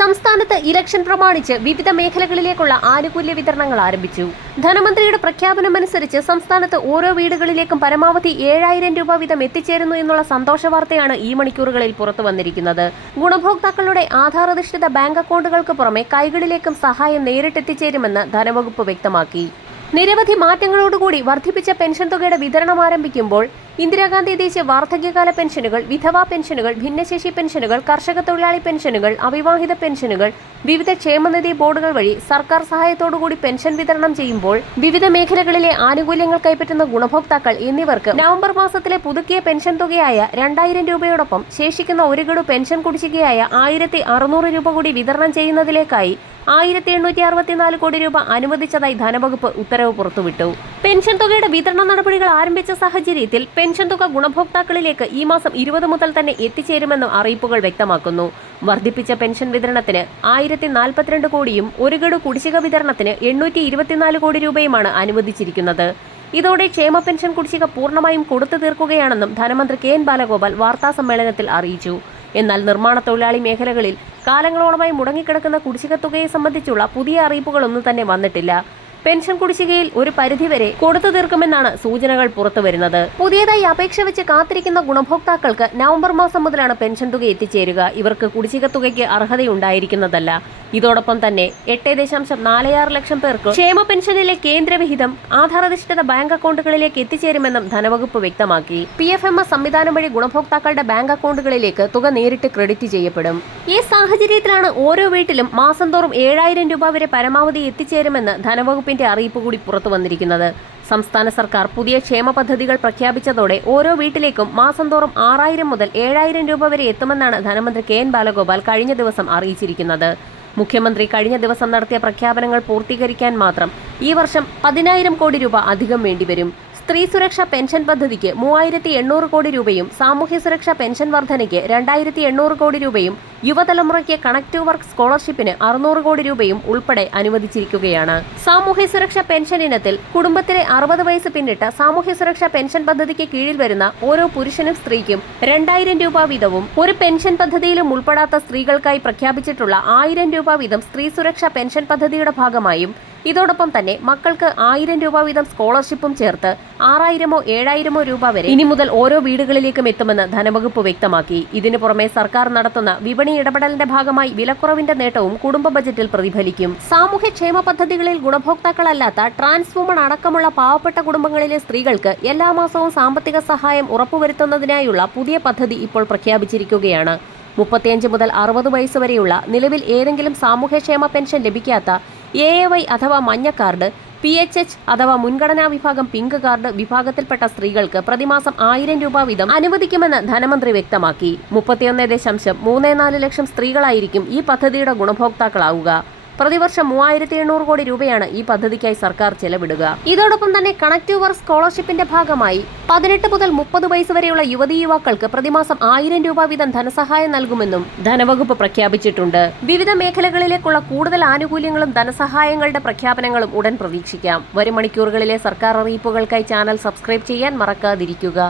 സംസ്ഥാനത്ത് ഇലക്ഷൻ പ്രമാണിച്ച് വിവിധ മേഖലകളിലേക്കുള്ള ആനുകൂല്യ വിതരണങ്ങൾ ആരംഭിച്ചു. ധനമന്ത്രിയുടെ പ്രഖ്യാപനമനുസരിച്ച് സംസ്ഥാനത്ത് ഓരോ വീടുകളിലേക്കും പരമാവധി ഏഴായിരം രൂപ വീതം എത്തിച്ചേരുന്നു എന്നുള്ള സന്തോഷ വാർത്തയാണ് ഈ മണിക്കൂറുകളിൽ പുറത്തു വന്നിരിക്കുന്നത്. ഗുണഭോക്താക്കളുടെ ആധാർ അധിഷ്ഠിത ബാങ്ക് അക്കൗണ്ടുകൾക്ക് പുറമെ കൈകളിലേക്കും സഹായം നേരിട്ടെത്തിച്ചേരുമെന്ന് ധനവകുപ്പ് വ്യക്തമാക്കി. നിരവധി മാറ്റങ്ങളോടുകൂടി വർദ്ധിപ്പിച്ച പെൻഷൻ തുകയുടെ വിതരണം ആരംഭിക്കുമ്പോൾ ഇന്ദിരാഗാന്ധി ദേശീയ വാർദ്ധക്യകാല പെൻഷനുകൾ വിധവാ പെൻഷനുകൾ ഭിന്നശേഷി പെൻഷനുകൾ കർഷക തൊഴിലാളി പെൻഷനുകൾ അവിവാഹിത പെൻഷനുകൾ വിവിധ ക്ഷേമനിധി ബോർഡുകൾ വഴി സർക്കാർ സഹായത്തോടുകൂടി പെൻഷൻ വിതരണം ചെയ്യുമ്പോൾ വിവിധ മേഖലകളിലെ ആനുകൂല്യങ്ങൾ കൈപ്പറ്റുന്ന ഗുണഭോക്താക്കൾ എന്നിവർക്ക് നവംബർ മാസത്തിലെ പുതുക്കിയ പെൻഷൻ തുകയായ രണ്ടായിരം രൂപയോടൊപ്പം ശേഷിക്കുന്ന ഒരു ഗഡു പെൻഷൻ കുടിശ്ശികയായ ആയിരത്തി അറുന്നൂറ് രൂപ കൂടി വിതരണം ചെയ്യുന്നതിലേക്കായി ആയിരത്തി എണ്ണൂറ്റി അറുപത്തിനാല് കോടി രൂപ അനുവദിച്ചതായി ധനവകുപ്പ് ഉത്തരവ് പുറത്തുവിട്ടു. പെൻഷൻ തുകയുടെ വിതരണ നടപടികൾ ആരംഭിച്ച സാഹചര്യത്തിൽ പെൻഷൻ തുക ഗുണഭോക്താക്കളിലേക്ക് ഈ മാസം ഇരുപത് മുതൽ തന്നെ എത്തിച്ചേരുമെന്നും അറിയിപ്പുകൾ വ്യക്തമാക്കുന്നു. വർദ്ധിപ്പിച്ച പെൻഷൻ വിതരണത്തിന് ആയിരത്തി നാൽപ്പത്തിരണ്ട് കോടിയും ഒരു ഗഡു കുടിശ്ശിക വിതരണത്തിന് എണ്ണൂറ്റി ഇരുപത്തിനാല് കോടി രൂപയുമാണ് അനുവദിച്ചിരിക്കുന്നത്. ഇതോടെ ക്ഷേമ പെൻഷൻ കുടിശ്ശിക പൂർണമായും കൊടുത്തു തീർക്കുകയാണെന്നും ധനമന്ത്രി കെ എൻ ബാലഗോപാൽ വാർത്താ സമ്മേളനത്തിൽ അറിയിച്ചു. എന്നാൽ നിർമ്മാണ തൊഴിലാളി മേഖലകളിൽ കാലങ്ങളോളമായി മുടങ്ങിക്കിടക്കുന്ന കുടിശ്ശിക തുകയെ സംബന്ധിച്ചുള്ള പുതിയ അറിയിപ്പുകളൊന്നും തന്നെ വന്നിട്ടില്ല. പെൻഷൻ കുടിശ്ശികയിൽ ഒരു പരിധിവരെ കൊടുത്തു തീർക്കുമെന്നാണ് സൂചനകൾ പുറത്തു വരുന്നത്. പുതിയതായി അപേക്ഷ വെച്ച് കാത്തിരിക്കുന്ന ഗുണഭോക്താക്കൾക്ക് നവംബർ മാസം മുതലാണ് പെൻഷൻ തുക എത്തിച്ചേരുക. ഇവർക്ക് കുടിശ്ശിക തുകയ്ക്ക് അർഹതയുണ്ടായിരിക്കുന്നതല്ല. ഇതോടൊപ്പം തന്നെ എട്ട് ദശാംശം നാല് ആറ് ലക്ഷം പേർക്ക് ക്ഷേമ പെൻഷനിലെ കേന്ദ്രവിഹിതം ആധാരധിഷ്ഠിത ബാങ്ക് അക്കൗണ്ടുകളിലേക്ക് എത്തിച്ചേരുമെന്നും ധനവകുപ്പ് വ്യക്തമാക്കി. പി എഫ് എം എസ് സംവിധാനം വഴി ഗുണഭോക്താക്കളുടെ ബാങ്ക് അക്കൗണ്ടുകളിലേക്ക് തുക നേരിട്ട് ക്രെഡിറ്റ് ചെയ്യപ്പെടും. ഈ സാഹചര്യത്തിലാണ് ഓരോ വീട്ടിലും മാസം തോറും ഏഴായിരം രൂപ വരെ പരമാവധി എത്തിച്ചേരുമെന്ന് ധനവകുപ്പിന്റെ അറിയിപ്പ് കൂടി പുറത്തു വന്നിരിക്കുന്നത്. സംസ്ഥാന സർക്കാർ പുതിയ ക്ഷേമ പദ്ധതികൾ പ്രഖ്യാപിച്ചതോടെ ഓരോ വീട്ടിലേക്കും മാസം തോറും ആറായിരം മുതൽ ഏഴായിരം രൂപ വരെ എത്തുമെന്നാണ് ധനമന്ത്രി കെ എൻ ബാലഗോപാൽ കഴിഞ്ഞ ദിവസം അറിയിച്ചിരിക്കുന്നത്. മുഖ്യമന്ത്രി കഴിഞ്ഞ ദിവസം നടത്തിയ പ്രഖ്യാപനങ്ങൾ പൂർത്തീകരിക്കാൻ മാത്രം ഈ വർഷം പതിനായിരം കോടി രൂപ അധികം വേണ്ടിവരും. സ്ത്രീ സുരക്ഷാ പെൻഷൻ പദ്ധതിക്ക് മൂവായിരത്തി എണ്ണൂറ് കോടി രൂപയും സാമൂഹ്യ സുരക്ഷാ പെൻഷൻ വർധനയ്ക്ക് രണ്ടായിരത്തി എണ്ണൂറ് കോടി രൂപയും യുവതലമുറയ്ക്ക് കണക്റ്റീവ് വർക്ക് സ്കോളർഷിപ്പിന് അറുന്നൂറ് കോടി രൂപയും ഉൾപ്പെടെ അനുവദിച്ചിരിക്കുകയാണ്. സാമൂഹ്യ സുരക്ഷാ പെൻഷൻ ഇനത്തിൽ കുടുംബത്തിലെ അറുപത് വയസ്സ് പിന്നിട്ട് സാമൂഹ്യ സുരക്ഷാ പെൻഷൻ പദ്ധതിക്ക് കീഴിൽ വരുന്ന ഓരോ പുരുഷനും സ്ത്രീക്കും രണ്ടായിരം രൂപ വീതവും ഒരു പെൻഷൻ പദ്ധതിയിലും ഉൾപ്പെടാത്ത സ്ത്രീകൾക്കായി പ്രഖ്യാപിച്ചിട്ടുള്ള ആയിരം രൂപ വീതം സ്ത്രീ സുരക്ഷാ പെൻഷൻ പദ്ധതിയുടെ ഭാഗമായും ഇതോടൊപ്പം തന്നെ മക്കൾക്ക് ആയിരം രൂപ വീതം സ്കോളർഷിപ്പും ചേർത്ത് ആറായിരമോ ഏഴായിരമോ രൂപ വരെ ഇനി മുതൽ ഓരോ വീടുകളിലേക്കും എത്തുമെന്ന് ധനവകുപ്പ് വ്യക്തമാക്കി. ഇതിനു പുറമെ സർക്കാർ നടത്തുന്ന വിപണി ഇടപെടലിന്റെ ഭാഗമായി വിലക്കുറവിന്റെ നേട്ടവും കുടുംബ ബജറ്റിൽ പ്രതിഫലിക്കും. സാമൂഹ്യക്ഷേമ പദ്ധതികളിൽ ഗുണഭോക്താക്കളല്ലാത്ത ട്രാൻസ് വുമൺ അടക്കമുള്ള പാവപ്പെട്ട കുടുംബങ്ങളിലെ സ്ത്രീകൾക്ക് എല്ലാ മാസവും സാമ്പത്തിക സഹായം ഉറപ്പുവരുത്തുന്നതിനായുള്ള പുതിയ പദ്ധതി ഇപ്പോൾ പ്രഖ്യാപിച്ചിരിക്കുകയാണ്. മുപ്പത്തിയഞ്ച് മുതൽ അറുപത് വയസ്സ് വരെയുള്ള നിലവിൽ ഏതെങ്കിലും സാമൂഹ്യക്ഷേമ പെൻഷൻ ലഭിക്കാത്ത എ എ വൈ അഥവാ മഞ്ഞ കാർഡ് പി എച്ച് എച്ച് അഥവാ മുൻഗണനാ വിഭാഗം പിങ്ക് കാർഡ് വിഭാഗത്തിൽപ്പെട്ട സ്ത്രീകൾക്ക് പ്രതിമാസം ആയിരം രൂപ വീതം അനുവദിക്കുമെന്ന് ധനമന്ത്രി വ്യക്തമാക്കി. മുപ്പത്തിയൊന്ന് ദശാംശം മൂന്ന് നാല് ലക്ഷം സ്ത്രീകളായിരിക്കും ഈ പദ്ധതിയുടെ ഗുണഭോക്താക്കളാവുക. പ്രതിവർഷം മൂവായിരത്തി എണ്ണൂറ് കോടി രൂപയാണ് ഈ പദ്ധതിക്കായി സർക്കാർ ചെലവിടുക. ഇതോടൊപ്പം തന്നെ കണക്ട് വർക്ക് സ്കോളർഷിപ്പിന്റെ ഭാഗമായി പതിനെട്ട് മുതൽ മുപ്പത് വയസ്സ് വരെയുള്ള യുവതി യുവാക്കൾക്ക് പ്രതിമാസം ആയിരം രൂപ വീതം ധനസഹായം നൽകുമെന്നും ധനവകുപ്പ് പ്രഖ്യാപിച്ചിട്ടുണ്ട്. വിവിധ മേഖലകളിലേക്കുള്ള കൂടുതൽ ആനുകൂല്യങ്ങളും ധനസഹായങ്ങളുടെ പ്രഖ്യാപനങ്ങളും ഉടൻ പ്രതീക്ഷിക്കാം. വരും മണിക്കൂറുകളിലെ സർക്കാർ അറിയിപ്പുകൾക്കായി ചാനൽ സബ്സ്ക്രൈബ് ചെയ്യാൻ മറക്കാതിരിക്കുക.